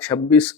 26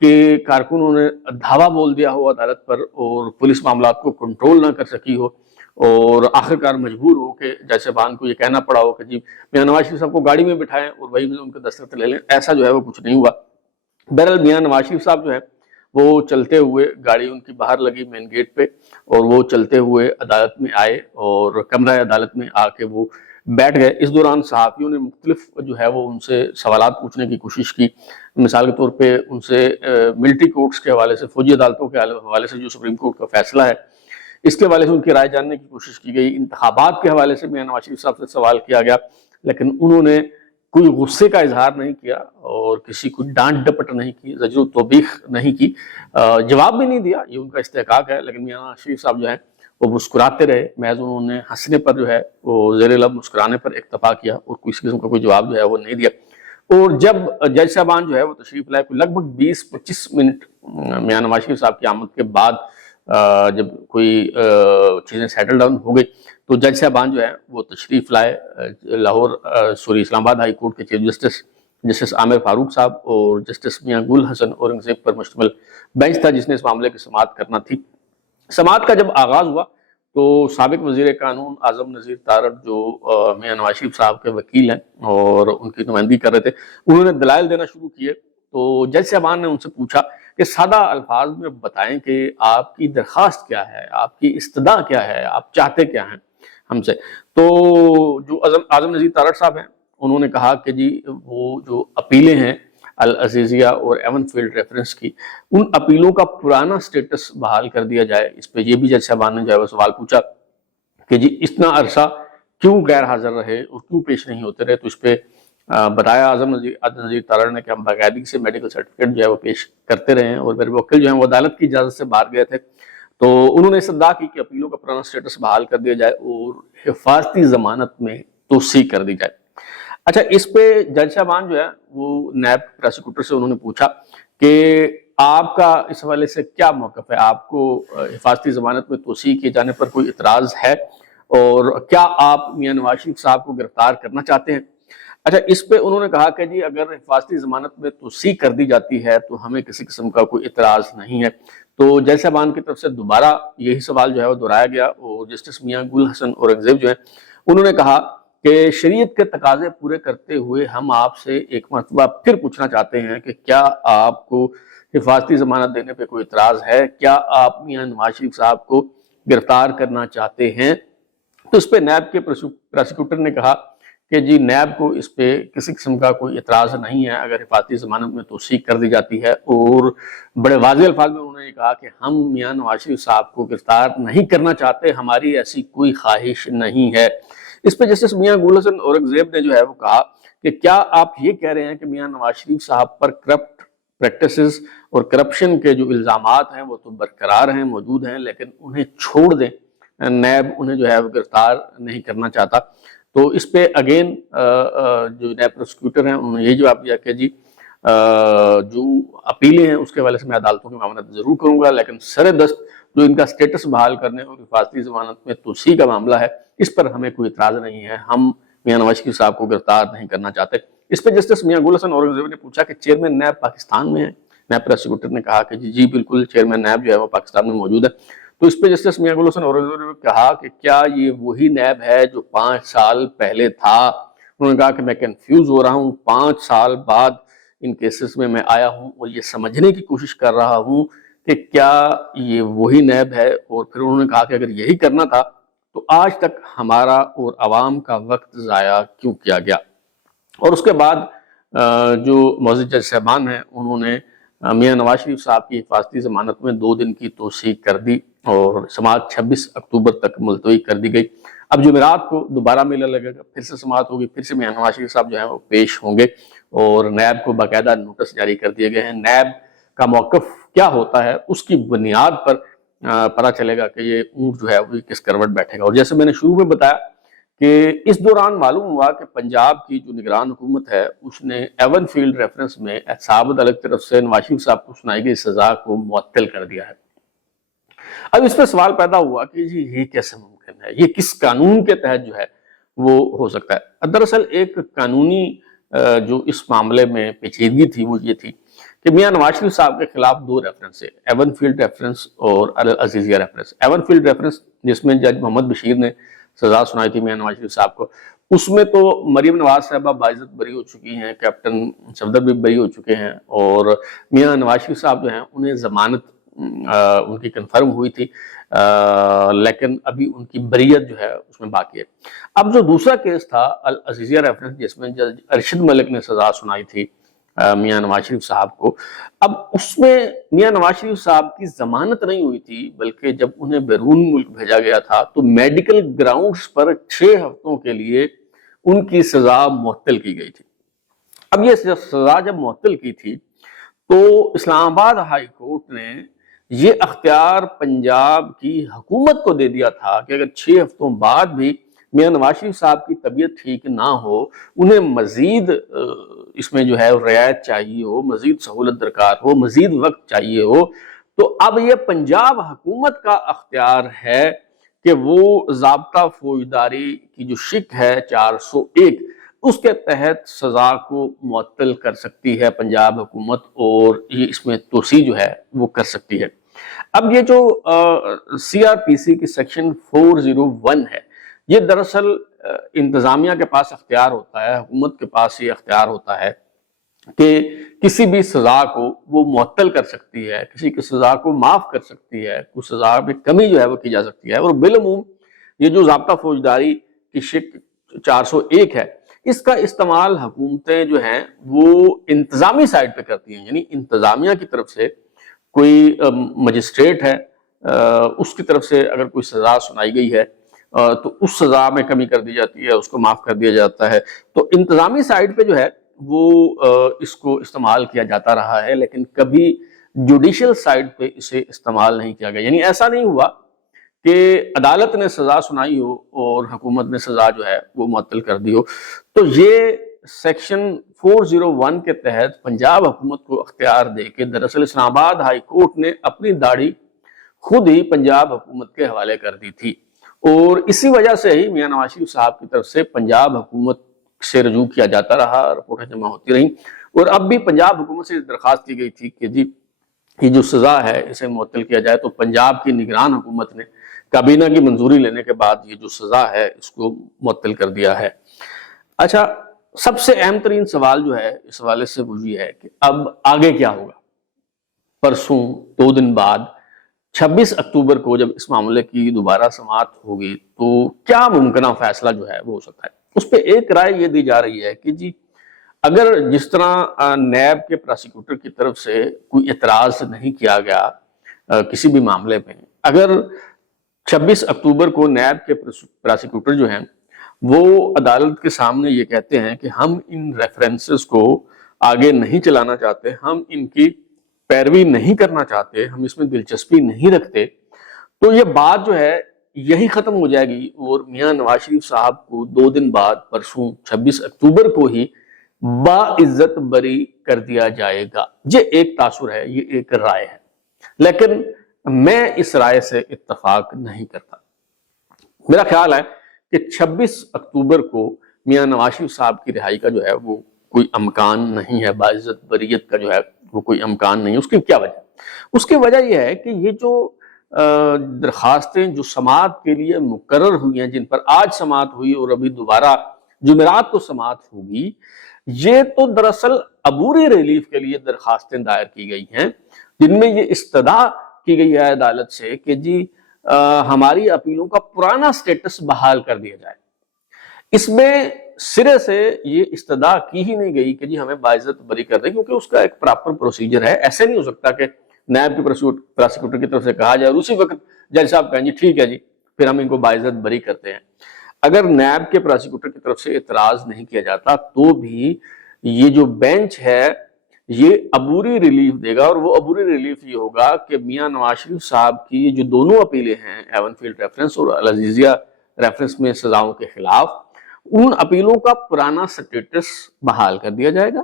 کہ کارکنوں نے دھاوا بول دیا ہو عدالت پر اور پولیس معاملات کو کنٹرول نہ کر سکی ہو اور آخرکار مجبور ہو کہ جج صاحبان کو یہ کہنا پڑا ہو کہ جی میاں نواز شریف صاحب کو گاڑی میں بٹھائیں اور وہی ان کے دستخط لے لیں، ایسا جو ہے وہ کچھ نہیں ہوا۔ بہرحال میاں نواز شریف صاحب جو ہے وہ چلتے ہوئے، گاڑی ان کی باہر لگی مین گیٹ پہ، اور وہ چلتے ہوئے عدالت میں آئے اور کمرہ عدالت میں آ کے وہ بیٹھ گئے۔ اس دوران صحافیوں نے مختلف جو ہے وہ ان سے سوالات پوچھنے کی کوشش کی، مثال کے طور پہ ان سے ملٹری کورٹس کے حوالے سے، فوجی عدالتوں کے حوالے سے جو سپریم کورٹ کا فیصلہ ہے اس کے حوالے سے ان کی رائے جاننے کی کوشش کی گئی، انتخابات کے حوالے سے میاں نواز شریف صاحب سے سوال کیا گیا، لیکن انہوں نے کوئی غصے کا اظہار نہیں کیا اور کسی کو ڈانٹ ڈپٹ نہیں کی، زجر و توبیخ نہیں کی، جواب بھی نہیں دیا، یہ ان کا استحقاق ہے، لیکن میاں نواز شریف صاحب جو ہیں وہ مسکراتے رہے، محض انہوں نے ہنسنے پر جو ہے وہ زیر لب مسکرانے پر اکتفا کیا اور کسی قسم کا کوئی جواب جو ہے وہ نہیں دیا۔ اور جب جج صاحبان جو ہے وہ تشریف لائے، لگ بھگ 20-25 منٹ میاں نواز شریف صاحب کی آمد کے بعد جب کوئی چیزیں سیٹل ڈاؤن ہو گئی تو جج صاحبان جو ہے وہ تشریف لائے اسلام آباد ہائی کورٹ کے چیف جسٹس عامر فاروق صاحب اور جسٹس میاں گل حسن اورنگزیب پر مشتمل بینچ تھا جس نے اس معاملے کی سماعت کرنا تھی۔ سماعت کا جب آغاز ہوا تو سابق وزیر قانون اعظم نذیر تارڑ جو میاں نواز شریف صاحب کے وکیل ہیں اور ان کی نمائندگی کر رہے تھے، انہوں نے دلائل دینا شروع کیے۔ تو جج صاحبان نے ان سے پوچھا کہ سادہ الفاظ میں بتائیں کہ آپ کی درخواست کیا ہے، آپ کی استدعا کیا ہے، آپ چاہتے کیا ہیں ہم سے۔ تو جو اعظم نذیر تارڑ صاحب ہیں انہوں نے کہا کہ جی وہ جو اپیلیں ہیں العزیزیہ اور ایون فیلڈ ریفرنس کی، ان اپیلوں کا پرانا سٹیٹس بحال کر دیا جائے۔ اس پہ یہ بھی جج صاحبان نے جو ہے وہ سوال پوچھا کہ جی اتنا عرصہ کیوں غیر حاضر رہے اور کیوں پیش نہیں ہوتے رہے، تو اس پہ بتایا اعظم نذیر تارڑ نے کہ ہم باقاعدگی سے میڈیکل سرٹیفکیٹ جو ہے وہ پیش کرتے رہے ہیں اور میرے وکیل جو ہیں وہ عدالت کی اجازت سے باہر گئے تھے، تو انہوں نے استدعا کی کہ اپیلوں کا پرانا سٹیٹس بحال کر دیا جائے اور حفاظتی ضمانت میں توسیع کر دی جائے۔ اچھا، اس پہ جج صاحبان جو ہے وہ نیب پروسیکیوٹر سے انہوں نے پوچھا کہ آپ کا اس حوالے سے کیا موقف ہے، آپ کو حفاظتی ضمانت میں توسیع کیے جانے پر کوئی اعتراض ہے اور کیا آپ میاں نواز شریف صاحب کو گرفتار کرنا چاہتے ہیں؟ اچھا، اس پہ انہوں نے کہا کہ جی اگر حفاظتی ضمانت میں توسیع کر دی جاتی ہے تو ہمیں کسی قسم کا کوئی اعتراض نہیں ہے۔ تو جج صاحبان کی طرف سے دوبارہ یہی سوال جو ہے وہ دہرایا گیا اور جسٹس میاں گل حسن اورنگزیب جو ہیں انہوں نے کہا کہ شریعت کے تقاضے پورے کرتے ہوئے ہم آپ سے ایک مرتبہ پھر پوچھنا چاہتے ہیں کہ کیا آپ کو حفاظتی ضمانت دینے پہ کوئی اعتراض ہے، کیا آپ میاں نواز شریف صاحب کو گرفتار کرنا چاہتے ہیں؟ تو اس پہ نیب کے پروسیکیوٹر نے کہا کہ جی نیب کو اس پہ کسی قسم کا کوئی اعتراض نہیں ہے اگر حفاظتی ضمانت میں توسیع کر دی جاتی ہے، اور بڑے واضح الفاظ میں انہوں نے کہا کہ ہم میاں نواز شریف صاحب کو گرفتار نہیں کرنا چاہتے، ہماری ایسی کوئی خواہش نہیں ہے۔ اس پہ جسٹس میاں گل حسن اورنگزیب نے جو ہے وہ کہا کہ کیا آپ یہ کہہ رہے ہیں کہ میاں نواز شریف صاحب پر کرپٹ پریکٹسز اور کرپشن کے جو الزامات ہیں وہ تو برقرار ہیں، موجود ہیں، لیکن انہیں چھوڑ دیں، نیب انہیں جو ہے وہ گرفتار نہیں کرنا چاہتا؟ تو اس پہ اگین جو نیب پروسیکیوٹر ہیں انہوں نے یہ جواب دیا کہ جی جو اپیلیں ہیں اس کے حوالے سے میں عدالتوں کی معاملات ضرور کروں گا، لیکن سر دست جو ان کا سٹیٹس بحال کرنے اور حفاظتی ضمانت میں توسیع کا معاملہ ہے اس پر ہمیں کوئی اعتراض نہیں ہے، ہم میاں نواز شریف صاحب کو گرفتار نہیں کرنا چاہتے۔ اس پہ جسٹس میاں گل حسن اورنگزیب نے پوچھا کہ چیئرمین نیب پاکستان میں ہے؟ نیب پروسیکیوٹر نے کہا کہ جی بالکل چیئرمین نیب جو ہے وہ پاکستان میں موجود ہے۔ تو اس پہ جسٹس میاں گل حسن اورنگزیب نے کہا کہ کیا یہ وہی نیب ہے جو 5 سال پہلے تھا؟ انہوں نے کہا کہ میں کنفیوز ہو رہا ہوں، 5 سال بعد ان کیسز میں آیا ہوں اور یہ سمجھنے کی کوشش کر رہا ہوں کہ کیا یہ وہی نیب ہے، اور پھر انہوں نے کہا کہ اگر یہی کرنا تھا تو آج تک ہمارا اور عوام کا وقت ضائع کیوں کیا گیا؟ اور اس کے بعد جو معزز جج صاحبان ہیں انہوں نے میاں نواز شریف صاحب کی حفاظتی ضمانت میں 2 دن کی توسیع کر دی اور سماعت 26 اکتوبر تک ملتوی کر دی گئی۔ اب جمعرات کو دوبارہ میلہ لگے گا، پھر سے سماعت ہوگی، پھر سے میاں نواز شریف صاحب جو ہیں وہ پیش ہوں گے اور نیب کو باقاعدہ نوٹس جاری کر دیے گئے ہیں۔ نیب کا موقف کیا ہوتا ہے اس کی بنیاد پر پتہ چلے گا کہ یہ اونٹ جو ہے وہ کس کروٹ بیٹھے گا۔ اور جیسے میں نے شروع میں بتایا کہ اس دوران معلوم ہوا کہ پنجاب کی جو نگران حکومت ہے اس نے ایون فیلڈ ریفرنس میں احتساب عدالت کی طرف سے نواز شریف صاحب کو سنائی گئی سزا کو معطل کر دیا ہے۔ اب اس پہ سوال پیدا ہوا کہ جی یہ کیسے ممکن ہے، یہ کس قانون کے تحت جو ہے وہ ہو سکتا ہے؟ دراصل ایک قانونی جو اس معاملے میں پیچیدگی تھی وہ یہ تھی کہ میاں نواز شریف صاحب کے خلاف دو ریفرنس ہے، ایون فیلڈ ریفرنس اور العزیزیہ ریفرنس۔ ایون فیلڈ ریفرنس جس میں جج محمد بشیر نے سزا سنائی تھی میاں نواز شریف صاحب کو، اس میں تو مریم نواز صاحبہ باعزت بری ہو چکی ہیں، کیپٹن صفدر بھی بری ہو چکے ہیں، اور میاں نواز شریف صاحب جو ہیں انہیں ضمانت ان کی کنفرم ہوئی تھی، لیکن ابھی ان کی بریت جو ہے اس میں باقی ہے۔ اب جو دوسرا کیس تھا العزیزیہ ریفرنس جس میں جج ارشد ملک نے سزا سنائی تھی میاں نواز شریف صاحب کو، اب اس میں میاں نواز شریف صاحب کی ضمانت نہیں ہوئی تھی، بلکہ جب انہیں بیرون ملک بھیجا گیا تھا تو میڈیکل گراؤنڈز پر 6 ہفتوں کے لیے ان کی سزا معطل کی گئی تھی۔ اب یہ سزا جب معطل کی تھی تو اسلام آباد ہائی کورٹ نے یہ اختیار پنجاب کی حکومت کو دے دیا تھا کہ اگر 6 ہفتوں بعد بھی میاں نواز شریف صاحب کی طبیعت ٹھیک نہ ہو، انہیں مزید اس میں جو ہے رعایت چاہیے ہو، مزید سہولت درکار ہو، مزید وقت چاہیے ہو، تو اب یہ پنجاب حکومت کا اختیار ہے کہ وہ ضابطہ فوجداری کی جو شک ہے 401 اس کے تحت سزا کو معطل کر سکتی ہے پنجاب حکومت، اور یہ اس میں توسیع جو ہے وہ کر سکتی ہے۔ اب یہ جو سی آر پی سی کی سیکشن 401 ہے، یہ دراصل انتظامیہ کے پاس اختیار ہوتا ہے، حکومت کے پاس یہ اختیار ہوتا ہے کہ کسی بھی سزا کو وہ معطل کر سکتی ہے، کسی کی سزا کو معاف کر سکتی ہے، کچھ سزا میں کمی جو ہے وہ کی جا سکتی ہے، اور بالعموم یہ جو ضابطہ فوجداری کی شک 401 ہے، اس کا استعمال حکومتیں جو ہیں وہ انتظامی سائٹ پہ کرتی ہیں، یعنی انتظامیہ کی طرف سے کوئی مجسٹریٹ ہے، اس کی طرف سے اگر کوئی سزا سنائی گئی ہے تو اس سزا میں کمی کر دی جاتی ہے، اس کو معاف کر دیا جاتا ہے۔ تو انتظامی سائٹ پہ جو ہے وہ اس کو استعمال کیا جاتا رہا ہے، لیکن کبھی جوڈیشل سائٹ پہ اسے استعمال نہیں کیا گیا، یعنی ایسا نہیں ہوا کہ عدالت نے سزا سنائی ہو اور حکومت نے سزا جو ہے وہ معطل کر دی ہو۔ تو یہ سیکشن 401 کے تحت پنجاب حکومت کو اختیار دے کے دراصل اسلام آباد ہائی کورٹ نے اپنی داڑھی خود ہی پنجاب حکومت کے حوالے کر دی تھی، اور اسی وجہ سے ہی میاں نواز شریف صاحب کی طرف سے پنجاب حکومت سے رجوع کیا جاتا رہا، رپورٹیں جمع ہوتی رہیں، اور اب بھی پنجاب حکومت سے درخواست کی گئی تھی کہ جی یہ جو سزا ہے اسے معطل کیا جائے، تو پنجاب کی نگران حکومت نے کابینہ کی منظوری لینے کے بعد یہ جو سزا ہے اس کو معطل کر دیا ہے۔ اچھا، سب سے اہم ترین سوال جو ہے اس حوالے سے وہ یہ ہے کہ اب آگے کیا ہوگا؟ پرسوں 2 دن بعد 26 اکتوبر کو جب اس معاملے کی دوبارہ سماعت ہوگی تو کیا ممکنہ فیصلہ جو ہے وہ ہو سکتا ہے؟ اس پہ ایک رائے یہ دی جا رہی ہے کہ جی اگر جس طرح نیب کے پراسیکیوٹر کی طرف سے کوئی اعتراض نہیں کیا گیا کسی بھی معاملے میں، اگر 26 اکتوبر کو نیب کے پراسیکیوٹر جو ہیں وہ عدالت کے سامنے یہ کہتے ہیں کہ ہم ان ریفرنسز کو آگے نہیں چلانا چاہتے، ہم ان کی پیروی نہیں کرنا چاہتے، ہم اس میں دلچسپی نہیں رکھتے، تو یہ بات جو ہے یہی ختم ہو جائے گی، اور میاں نواز شریف صاحب کو 2 دن بعد پرسوں 26 اکتوبر کو ہی باعزت بری کر دیا جائے گا۔ یہ ایک تاثر ہے، یہ ایک رائے ہے، لیکن میں اس رائے سے اتفاق نہیں کرتا۔ میرا خیال ہے کہ 26 اکتوبر کو میاں نواز شریف صاحب کی رہائی کا جو ہے وہ کوئی امکان نہیں ہے، باعزت بریت کا جو ہے وہ کوئی امکان نہیں ہے۔ اس کی کیا وجہ؟ اس کی وجہ یہ ہے کہ یہ جو درخواستیں جو سماعت کے لیے مقرر ہوئی ہیں، جن پر آج سماعت ہوئی اور ابھی دوبارہ جمعرات کو سماعت ہوگی، یہ تو دراصل عبوری ریلیف کے لیے درخواستیں دائر کی گئی ہیں، جن میں یہ استدعا کی گئی ہے عدالت سے کہ جی ہماری اپیلوں کا پرانا سٹیٹس بحال کر دیا جائے۔ اس میں سرے سے یہ استدعا کی ہی نہیں گئی کہ جی ہمیں باعزت بری کر دیں، کیونکہ اس کا ایک پراپر پروسیجر ہے۔ ایسے نہیں ہو سکتا کہ نیب کے پراسیکیوٹر کی طرف سے کہا جائے اور اسی وقت جج صاحب کہیں جی ٹھیک ہے جی پھر ہم ان کو باعزت بری کرتے ہیں۔ اگر نیب کے پراسیکیوٹر کی طرف سے اعتراض نہیں کیا جاتا تو بھی یہ جو بینچ ہے یہ عبوری ریلیف دے گا، اور وہ عبوری ریلیف یہ ہوگا کہ میاں نواز شریف صاحب کی جو دونوں اپیلیں ہیں، ایون فیلڈ ریفرنس اور العزیزیہ ریفرنس میں سزاؤں کے خلاف، ان اپیلوں کا پرانا سٹیٹس بحال کر دیا جائے گا۔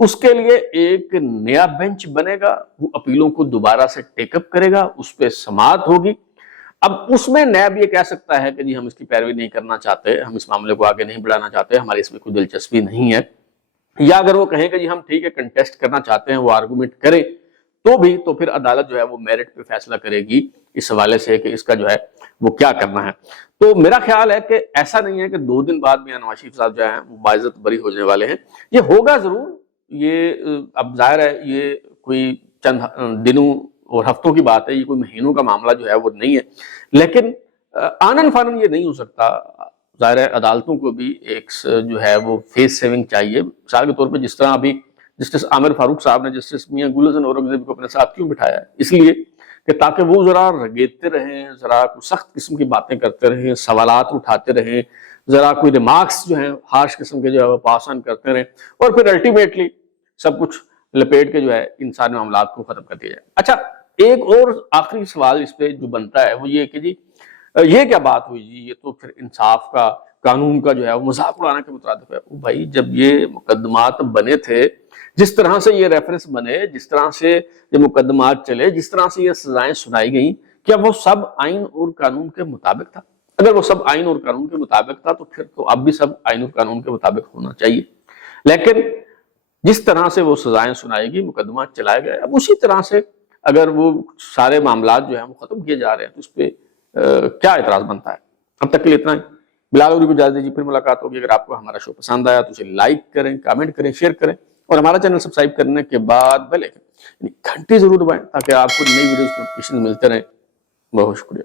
اس کے لیے ایک نیا بینچ بنے گا، وہ اپیلوں کو دوبارہ سے ٹیک اپ کرے گا، اس پہ سماعت ہوگی۔ اب اس میں نیب یہ کہہ سکتا ہے کہ جی ہم اس کی پیروی نہیں کرنا چاہتے، ہم اس معاملے کو آگے نہیں بڑھانا چاہتے، ہماری اس میں کوئی دلچسپی نہیں ہے، یا اگر وہ کہیں کہ جی ہم ٹھیک ہے کنٹیسٹ کرنا چاہتے ہیں، وہ آرگومنٹ کرے تو بھی، تو پھر عدالت جو ہے وہ میرٹ پہ فیصلہ کرے گی اس حوالے سے کہ اس کا جو ہے وہ کیا کرنا ہے۔ تو میرا خیال ہے کہ ایسا نہیں ہے کہ 2 دن بعد میاں نواز شریف صاحب جو ہیں وہ باعزت بری ہونے والے ہیں، یہ ہوگا ضرور۔ یہ اب ظاہر ہے یہ کوئی چند دنوں اور ہفتوں کی بات ہے، یہ کوئی مہینوں کا معاملہ جو ہے وہ نہیں ہے، لیکن آنن فانن یہ نہیں ہو سکتا۔ ظاہر ہے عدالتوں کو بھی ایک جو ہے وہ فیس سیونگ چاہیے، مثال کے طور پہ جس طرح ابھی جسٹس عامر فاروق صاحب نے جسٹس میاں گل حسن اورنگزیب کو اپنے ساتھ کیوں بٹھایا ہے؟ اس لیے کہ تاکہ وہ ذرا رگیدتے رہیں، ذرا سخت قسم کی باتیں کرتے رہیں، سوالات اٹھاتے رہیں، ذرا کوئی ریمارکس جو ہیں ہارش قسم کے جو ہے وہ پاس آن کرتے رہیں، اور پھر الٹیمیٹلی سب کچھ لپیٹ کے جو ہے ان سارے معاملات کو ختم کر دیا جائے۔ اچھا، ایک اور آخری سوال اس پہ جو بنتا ہے وہ یہ کہ جی یہ کیا بات ہوئی جی، یہ تو پھر انصاف کا، قانون کا جو ہے وہ مذاق اڑانے کے مترادف ہے۔ بھائی جب یہ مقدمات بنے تھے، جس طرح سے یہ ریفرنس بنے، جس طرح سے یہ مقدمات چلے، جس طرح سے یہ سزائیں سنائی گئیں، کیا وہ سب آئین اور قانون کے مطابق تھا؟ اگر وہ سب آئین اور قانون کے مطابق تھا تو پھر تو اب بھی سب آئین اور قانون کے مطابق ہونا چاہیے۔ لیکن جس طرح سے وہ سزائیں سنائی گئی، مقدمات چلائے گئے، اب اسی طرح سے اگر وہ سارے معاملات جو ہیں وہ ختم کیے جا رہے ہیں تو اس پہ کیا اعتراض بنتا ہے؟ اب تک کے لیے اتنا ہی۔ بلال لوری کو اجازت دیجیے، پھر ملاقات ہوگی۔ اگر آپ کو ہمارا شو پسند آیا تو اسے لائک کریں، کامنٹ کریں، شیئر کریں، اور ہمارا چینل سبسکرائب کرنے کے بعد بیل آئکن یعنی گھنٹی ضرور دبائیں تاکہ آپ کو نئی ویڈیوز کے نوٹیفیکیشن ملتے رہیں۔ بہت شکریہ۔